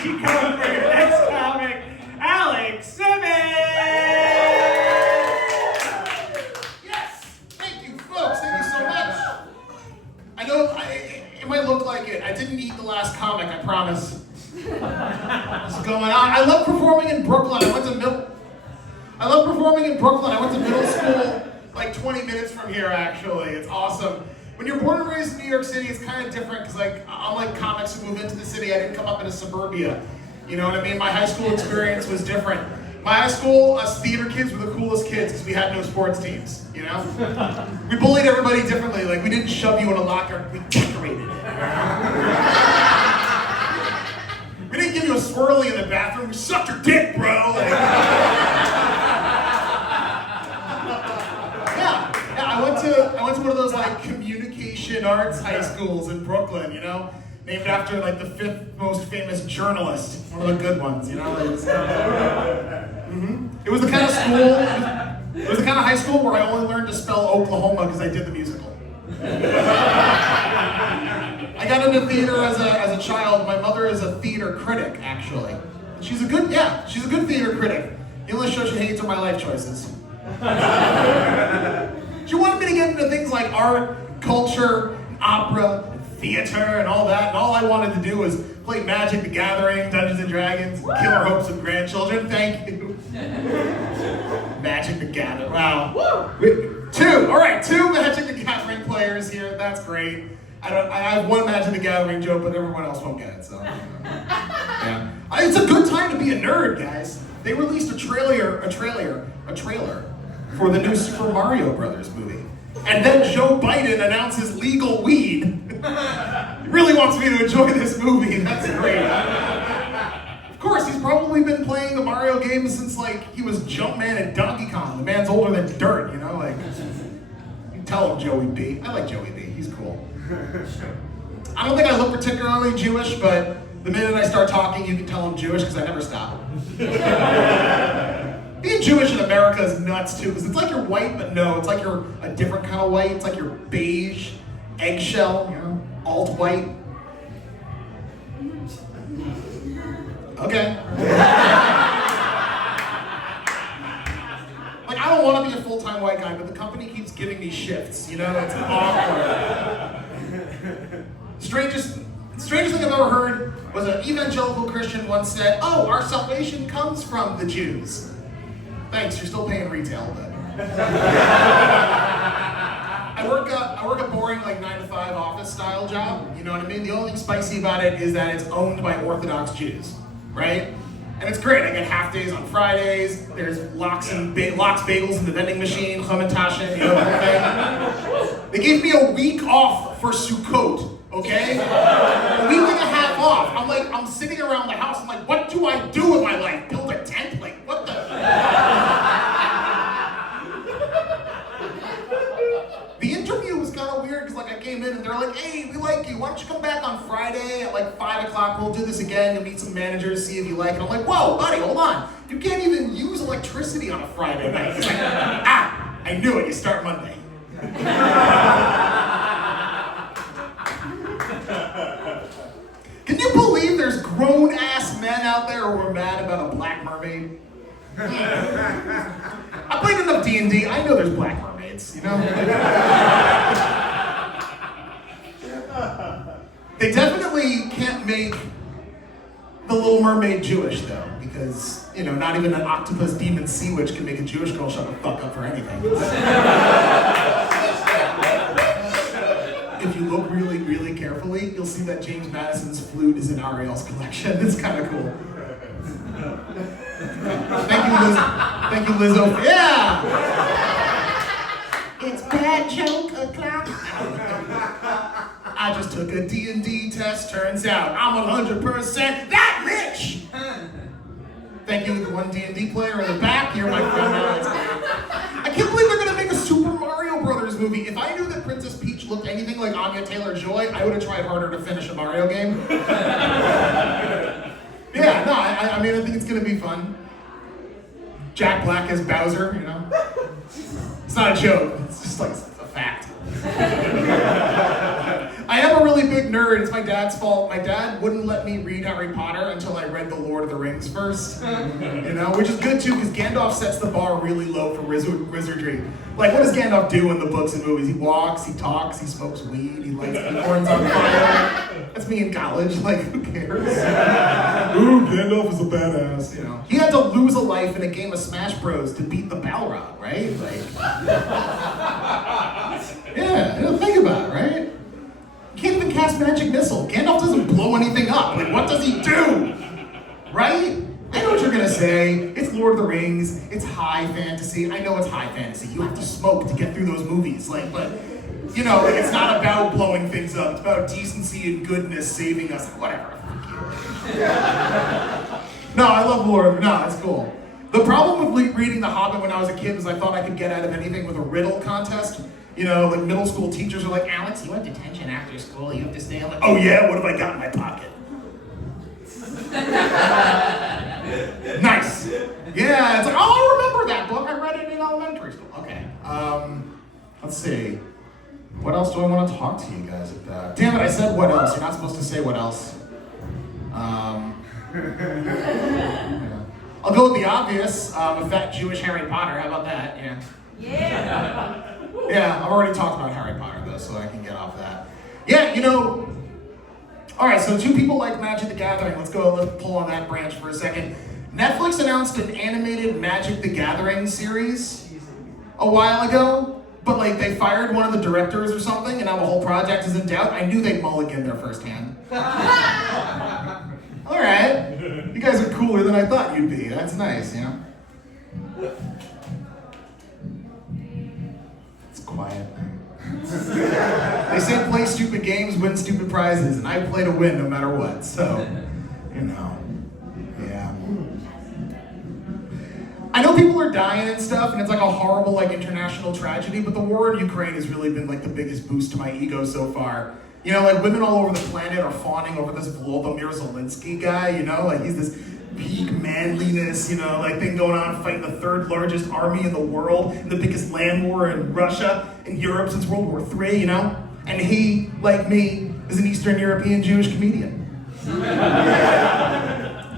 please you come for your next comic, Alex Simmons! Yes! Thank you, folks. Thank you so much. I know it might look like it. I didn't eat the last comic, I promise. What's going on? I love performing in Brooklyn. I went to middle school like 20 minutes from here, actually. It's awesome. When you're born and raised in New York City, it's kind of different because, like, unlike comics who move into the city, I didn't come up in a suburbia. You know what I mean? My high school experience was different. My high school, us theater kids were the coolest kids because we had no sports teams, you know? We bullied everybody differently. Like, we didn't shove you in a locker, we decorated it. We didn't give you a swirly in the bathroom, we sucked your dick, bro! Like, I went to one of those like communication arts high schools in Brooklyn, you know, named after like the 5th most famous journalist, one of the good ones, you know. It was the kind of school, it was the kind of high school where I only learned to spell Oklahoma because I did the musical. I got into theater as a child. My mother is a theater critic, actually. She's a good theater critic. The only show she hates are my life choices. She wanted me to get into things like art, culture, opera, theater, and all that. And all I wanted to do was play Magic the Gathering, Dungeons and Dragons, kill her hopes of grandchildren. Thank you. Magic the Gathering. Wow. Two Magic the Gathering players here. That's great. I have one Magic the Gathering joke, but everyone else won't get it. So, yeah. It's a good time to be a nerd, guys. They released a trailer for the new Super Mario Brothers movie. And then Joe Biden announces legal weed. He really wants me to enjoy this movie. That's great. Of course, he's probably been playing the Mario games since like he was Jumpman and Donkey Kong. The man's older than dirt, you know? Like, you tell him Joey B. I like Joey B. He's cool. I don't think I look particularly Jewish, but the minute I start talking, you can tell I'm Jewish because I never stop. Being Jewish in America is nuts too, because it's like you're white, but no, it's like you're a different kind of white. It's like you're beige, eggshell, you know, alt-white. Okay. Like, I don't want to be a full-time white guy, but the company keeps giving me shifts, you know? It's awkward. Strangest thing I've ever heard was an evangelical Christian once said, "Oh, our salvation comes from the Jews." Thanks, you're still paying retail, but. I work a boring like 9-to-5 office style job, you know what I mean? The only thing spicy about it is that it's owned by Orthodox Jews, right? And it's great, I get half days on Fridays, there's Lox bagels in the vending machine, Chamantashen, you know what I mean? They gave me a week off for Sukkot, okay? A week and a half off. I'm sitting around the house, I'm like, what do I do with my life? Build a tent? Like, what the? The interview was kind of weird because like I came in and they're like, "Hey, we like you. Why don't you come back on Friday at like 5 o'clock? We'll do this again. You'll meet some managers, see if you like it." I'm like, "Whoa, buddy, hold on. You can't even use electricity on a Friday night." He's like, I knew it. You start Monday. Can you believe there's grown-ass men out there who are mad about a black mermaid? I played enough D&D, I know there's black mermaids, you know? They definitely can't make The Little Mermaid Jewish, though, because, you know, not even an octopus demon sea witch can make a Jewish girl shut the fuck up for anything. If you look really, really carefully, you'll see that James Madison's flute is in Ariel's collection. It's kind of cool. Thank you, Lizzo. Yeah! It's bad joke o'clock. I just took a D&D test. Turns out I'm 100% that rich. Thank you, the one D&D player in the back. You're my friend. I can't believe they're gonna make a Super Mario Brothers movie. If I knew that Princess Peach looked anything like Anya Taylor-Joy, I would have tried harder to finish a Mario game. Yeah, no, I mean, I think it's gonna be fun. Jack Black as Bowser, you know? It's not a joke, it's just like a fact. I am a really big nerd. It's my dad's fault. My dad wouldn't let me read Harry Potter until I read The Lord of the Rings first. You know, which is good too, because Gandalf sets the bar really low for wizardry. Like, what does Gandalf do in the books and movies? He walks, he talks, he smokes weed, he lights acorns on fire. That's me in college. Like, who cares? Ooh, Gandalf is a badass. You know, he had to lose a life in a game of Smash Bros to beat the Balrog, right? Like, yeah, you know, think about it, right? You can't even cast Magic Missile. Gandalf doesn't blow anything up. Like, what does he do? Right? I know what you're gonna say. It's Lord of the Rings. It's high fantasy. I know it's high fantasy. You have to smoke to get through those movies. Like, but, you know, like, it's not about blowing things up. It's about decency and goodness saving us. Whatever. Fuck you. No, I love Lord. No, it's cool. The problem with reading The Hobbit when I was a kid was I thought I could get out of anything with a riddle contest. You know, like middle school teachers are like, Alex, you have detention after school. You have to stay. I'm like, oh yeah, what have I got in my pocket? Nice. Yeah, it's like, oh, I remember that book. I read it in elementary school. Okay. Let's see. What else do I want to talk to you guys about? Damn it, I said what else. You're not supposed to say what else. Yeah. I'll go with the obvious. A fat Jewish Harry Potter. How about that? Yeah. Yeah. Yeah, I've already talked about Harry Potter though, so I can get off that. Yeah, you know. All right, so two people like Magic the Gathering. Let's pull on that branch for a second. Netflix announced an animated Magic the Gathering series a while ago, but like they fired one of the directors or something, and now the whole project is in doubt. I knew they'd mulligan their first hand. All right, you guys are cooler than I thought you'd be. That's nice, you know. It's quiet. They say play stupid games, win stupid prizes, and I play to win no matter what, so, you know, yeah. I know people are dying and stuff, and it's like a horrible, like, international tragedy, but the war in Ukraine has really been, like, the biggest boost to my ego so far. You know, like, women all over the planet are fawning over this Volodymyr Zelensky guy, you know, like, he's this peak manliness, you know, like thing going on fighting the third largest army in the world, and the biggest land war in Russia and Europe since World War III, you know? And he, like me, is an Eastern European Jewish comedian.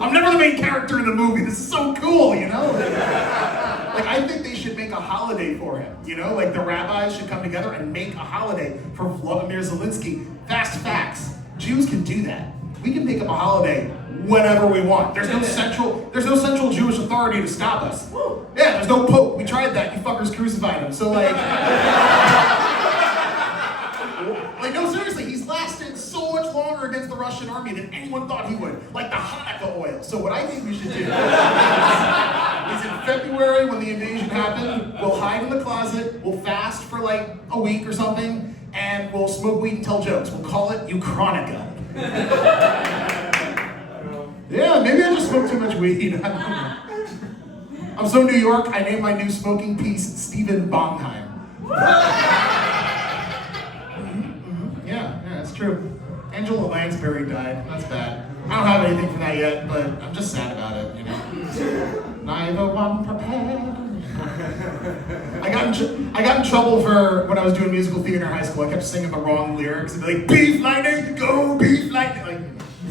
I'm never the main character in the movie. This is so cool, you know? Like, I think they should make a holiday for him, you know? Like, the rabbis should come together and make a holiday for Volodymyr Zelensky. Fast facts. Jews can do that. We can make up a holiday whenever we want. There's no central Jewish authority to stop us. Yeah, there's no pope. We tried that. You fuckers crucified him. So like, no, seriously, he's lasted so much longer against the Russian army than anyone thought he would. Like the Hanukkah oil. So what I think we should do is in February when the invasion happened, we'll hide in the closet, we'll fast for like a week or something, and we'll smoke weed and tell jokes. We'll call it Uchronica. Yeah, maybe I just smoked too much weed. I don't know. I'm so New York, I named my new smoking piece Stephen Bongheim. Yeah, that's true. Angela Lansbury died. That's bad. I don't have anything from that yet, but I'm just sad about it, you know. Neither one prepared. I got in trouble for when I was doing musical theater in high school. I kept singing the wrong lyrics. It'd be like, beef lightning, go beef lightning.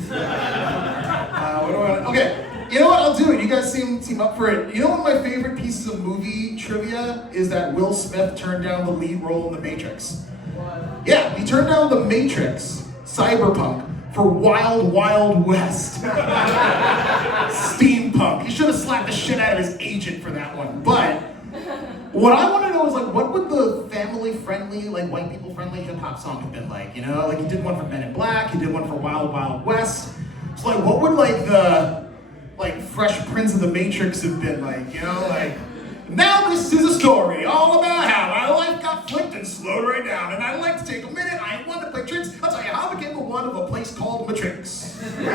Like, okay, you know what? I'll do it. You guys seem up for it. You know one of my favorite pieces of movie trivia is that Will Smith turned down the lead role in The Matrix. Yeah, he turned down The Matrix, Cyberpunk, for Wild Wild West. Steampunk. He should have slapped the shit out of his agent for that one. But what I want to know is like, what would the family-friendly, like white people-friendly hip-hop song have been like? You know, like he did one for Men in Black, he did one for Wild Wild West. So like, what would like the Fresh Prince of the Matrix have been like? You know, like. Now this is a story all about how my life got flipped and slowed right down, and I'd like to take a minute. I ain't one to play tricks. I'll tell you how I became the one of a place called Matrix. In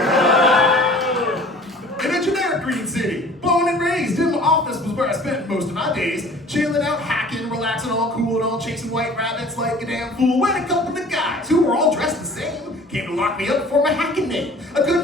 a generic green city, born and raised in the office was where I spent most of my days, chilling out, hacking, relaxing, all cool and all, chasing white rabbits like a damn fool. When a couple of guys who were all dressed the same came to lock me up for my hacking name. A good